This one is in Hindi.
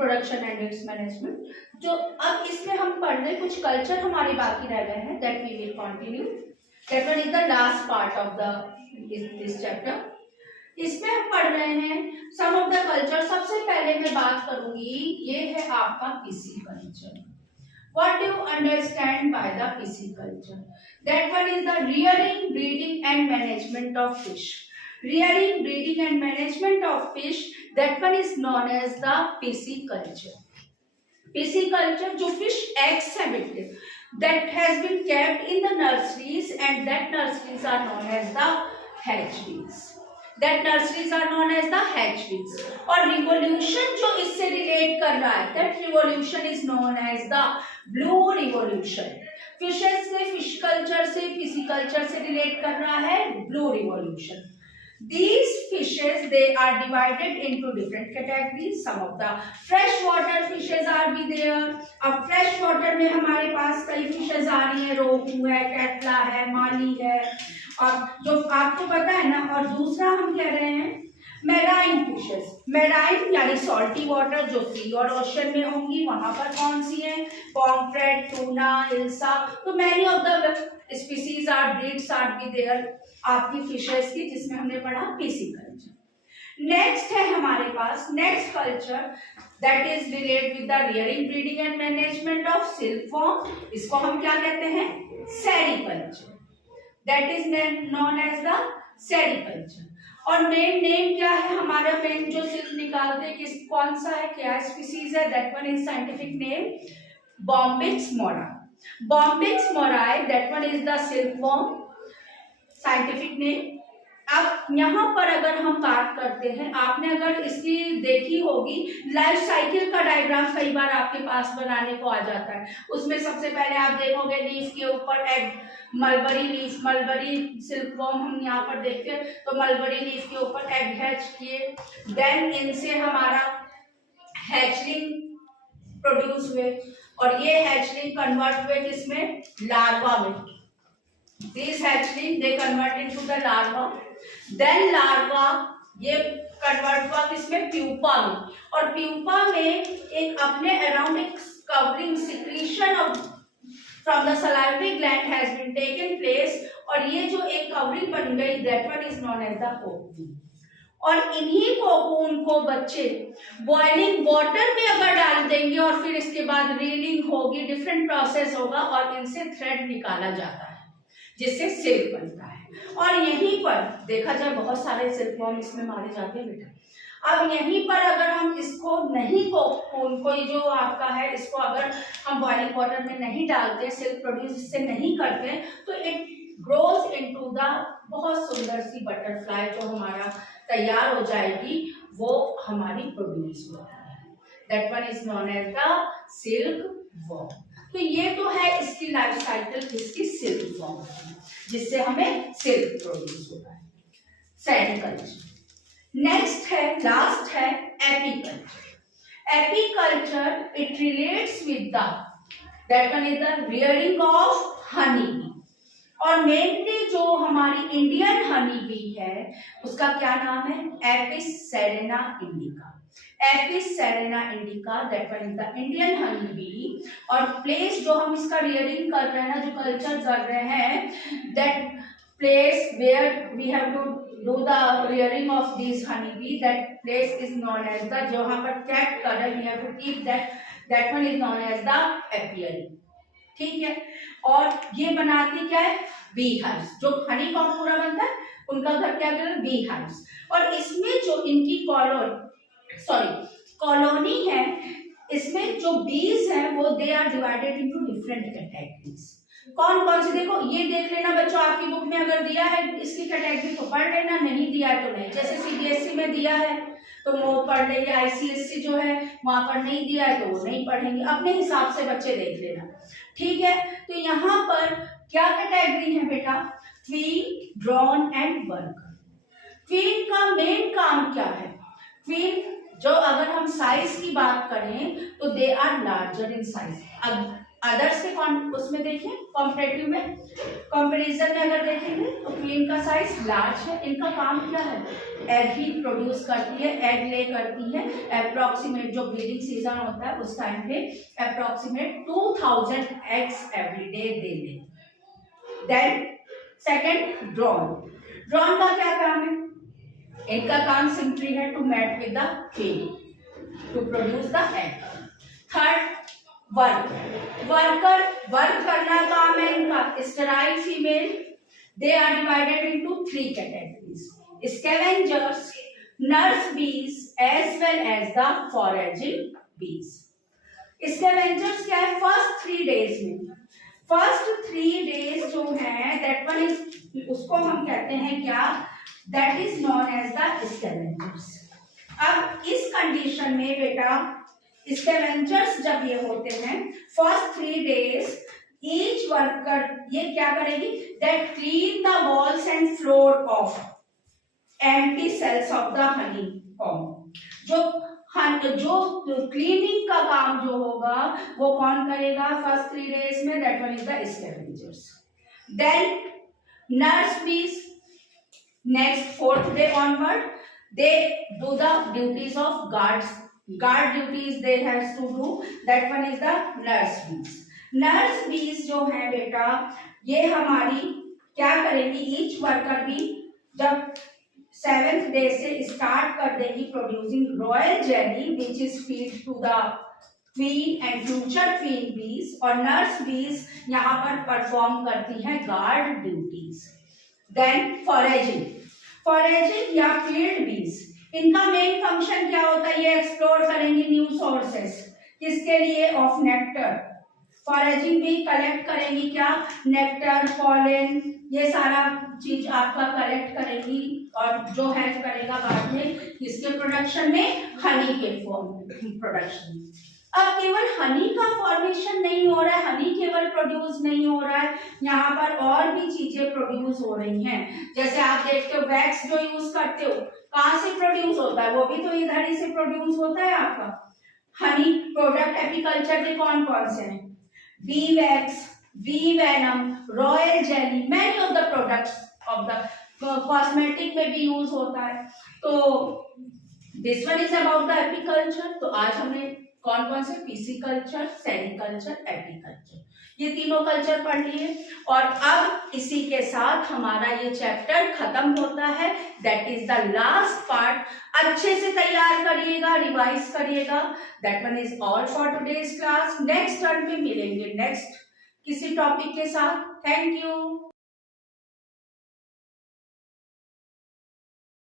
Production and it's management. जो अब इसमें हम पढ़ रहे कुछ कल्चर हमारे बाकी रह गए हैं, that we will continue, that one is the last part of this chapter. इसमें हम पढ़ रहे हैं सम ऑफ द कल्चर। सबसे पहले मैं बात करूंगी, ये है आपका pisciculture. What do you understand by the pisciculture? That one is the rearing, breeding and management of fish. Rearing, breeding and management of fish, that one is known as the pisciculture. Pisciculture जो fish eggs है बेटे, that has been kept in the nurseries and that nurseries are known as the hatcheries. That nurseries are known as the hatcheries. और revolution जो इससे relate कर रहा है, that revolution is known as the blue revolution. Fishes में fish culture से pisciculture से relate कर रहा है blue revolution. These fishes they are divided into different categories. Some of the freshwater fishes are be there. अब freshwater में हमारे पास कई fishes आ रही है, रोहू है, कैटला है, माली है, और जो आपको पता है ना। और दूसरा हम कह रहे हैं मैराइन फिशेस। मैराइन यानी सॉल्टी वाटर, जो सी और ओशन में होंगी, वहां पर कौन सी है, पॉम्फ्रेट, टूना, इल्सा। तो many of the species are breeds are be there आपकी फिशेस की, जिसमें हमने पढ़ा पिसिकल्चर। नेक्स्ट है हमारे पास next culture, that is related with the rearing, breeding and management of silkworm. इसको हम क्या कहते हैं, sericulture. That is known as the sericulture. और मेन नेम क्या है हमारा, मेन जो सिल्क निकालते हैं किस कौन सा है, क्या स्पीसीज है, that one is scientific name Bombyx mori. Bombyx mori, that one is the silkworm, scientific name. अब यहाँ पर अगर हम बात करते हैं, आपने अगर इसकी देखी होगी लाइफ साइकिल का डायग्राम कई बार आपके पास बनाने को आ जाता है। उसमें सबसे पहले आप देखोगे लीफ के ऊपर egg, mulberry leaf, mulberry silkworm हम यहाँ पर देखते हैं, तो मलबरी लीफ के ऊपर एग हैच किए, देन इनसे हमारा हैचलिंग प्रोड्यूस हुए, और ये हैचलिंग कन्वर्ट हुए किसमें, लार्वा में। These hatchling they convert into the larva, then larva ये कन्वर्ट हुआ किसमें, प्यूपा में, और प्यूपा में एक अपने अराउंड एक covering secretion of from the salivary gland has been taken place, और ये जो एक कवरिंग बन गई, that one is known as the cocoon. और इन्हीं कोकून को बच्चे बॉइलिंग वाटर में अगर डाल देंगे और फिर इसके बाद रीलिंग होगी, डिफरेंट प्रोसेस होगा, और इनसे थ्रेड निकाला जाता है जिससे सिल्क बनता है। और यहीं पर देखा जाए बहुत सारे सिल्कवॉर्म इसमें मारे जाते हैं बेटा। अब यहीं पर अगर हम इसको नहीं कोई जो आपका है, इसको अगर हम बॉइलिंग वाटर में नहीं डालते, सिल्क प्रोड्यूस इससे नहीं करते, तो इट ग्रोज इनटू द बहुत सुंदर सी बटरफ्लाई जो हमारा तैयार हो जाएगी, वो हमारी प्रोड्यूस होती है। That one is known as the silkworm. तो ये तो है इसकी लाइफ साइकिल, इसकी सिल्कवॉर्म, जिससे हमें सिल्क प्रोड्यूस होता है, सेरीकल्चर। नेक्स्ट है, लास्ट है apiculture. Apiculture it relates with the that one is the rearing of honey bee, और मेनली जो हमारी इंडियन हनी बी है उसका क्या नाम है, Apis Serena indica. Apis Serena indica, that one is the Indian honey bee. और प्लेस जो हम इसका रियरिंग कर रहे हैं ना, जो कल्चर कर रहे हैं, that place where we have to do the rearing of this honey bee, that place is known as the, जो यहाँ पर कैप्ट कर रहे हैं, we have to keep that one is known as the apiary. ठीक है, और ये बनाती क्या है, बी हाइव्स। जो हनी कॉम्ब पूरा बनता है उनका घर क्या कहते हैं, बी हाइव्स। और इसमें जो इनकी कॉलोनी है, इसमें जो बीज हैं वो they are divided into different categories. कौन कौन सी, देखो ये देख लेना बच्चों, आपकी बुक में अगर दिया है इसकी कैटेगरी तो पढ़ लेना, नहीं दिया है तो नहीं। जैसे सीबीएसई में दिया है तो वो पढ़ लेंगे, आईसीएसई जो है वहां पर नहीं दिया है तो वो नहीं पढ़ेंगे, अपने हिसाब से बच्चे देख लेना। ठीक है, तो यहाँ पर क्या कैटेगरी है बेटा, queen, drone and worker. Queen का मेन काम क्या है, क्वीन जो अगर हम साइज की बात करें तो they are larger in size. अब अदर्स के उसमें देखिए कॉम्परेटिव में, कंपैरिजन में अगर देखेंगे तो क्वीन का साइज लार्ज है। इनका काम क्या है, एग ही प्रोड्यूस करती है, एग ले करती है। अप्रोक्सीमेट जो ब्रीडिंग सीजन होता है उस टाइम पे अप्रोक्सीमेट 2000 एग्स एवरी डे दे लेते। देन सेकंड ड्रोन, ड्रोन का क्या काम है, इनका काम सिंपली है to mate with the queen to produce the egg. Third work, worker work करना काम है इनका। Sterile female, they are divided into 3 categories, scavengers, nurse bees as well as the foraging bees. Scavengers क्या है, फर्स्ट 3 डेज में, फर्स्ट 3 डेज जो है दैट वन इज, उसको हम कहते हैं क्या, that is known as the scavengers. अब इस कंडीशन में बेटा स्कैवेंजर्स जब ये होते हैं फर्स्ट 3 डेज ईच वर्कर ये क्या करेगी, that clean the walls and floor of empty cells of the honeycomb. जो क्लीनिंग का काम जो होगा वो कौन करेगा फर्स्ट 3 डेज में, that one is the scavengers. Then nurse bees, next 4th day onward they do the duties of guard duties they has to do, that one is the nurse bees। nurse bees जो है बेटा ये हमारी क्या करेगी, each worker bee जब 7th डे से स्टार्ट कर देगी producing royal jelly which is feed to the queen and future queen bees, और नर्स बीज यहाँ पर परफॉर्म करती है guard duties. Then foraging, foraging या फील्ड बीज, इनका मेन फंक्शन क्या होता है, ये एक्सप्लोर करेंगे न्यू सोर्सेस, किसके लिए, ऑफ नेक्टर। फॉरेजिंग भी कलेक्ट करेंगी क्या, नेक्टर, पॉलन, ये सारा चीज आपका कलेक्ट करेंगी और जो हेल्प करेगा बाद में किसके प्रोडक्शन में, हनी के प्रोडक्शन। अब केवल हनी का फॉर्मेशन नहीं हो रहा है, हनी केवल प्रोड्यूस नहीं हो रहा है, यहाँ पर और भी चीजें प्रोड्यूस हो रही हैं। जैसे आप देखते हो वैक्स जो यूज करते हो कहाँ से प्रोड्यूस होता है, वो भी तो इधर ही से प्रोड्यूस होता है आपका। हनी प्रोडक्ट एपीकल्चर के कौन कौन से हैं, bee wax, bee venom, royal jelly, many of the products of the cosmetic में भी यूज होता है। तो this one is about the apiculture. तो आज हमने कौन कौन से, पीसीकल्चर, सेरिकल्चर, एपीकल्चर, ये तीनों कल्चर पढ़ लिए। और अब इसी के साथ हमारा ये चैप्टर खत्म होता है, that is the last part. अच्छे से तैयार करिएगा, रिवाइज करिएगा। That one is all for today's class. Next turn में मिलेंगे नेक्स्ट किसी टॉपिक के साथ। Thank you.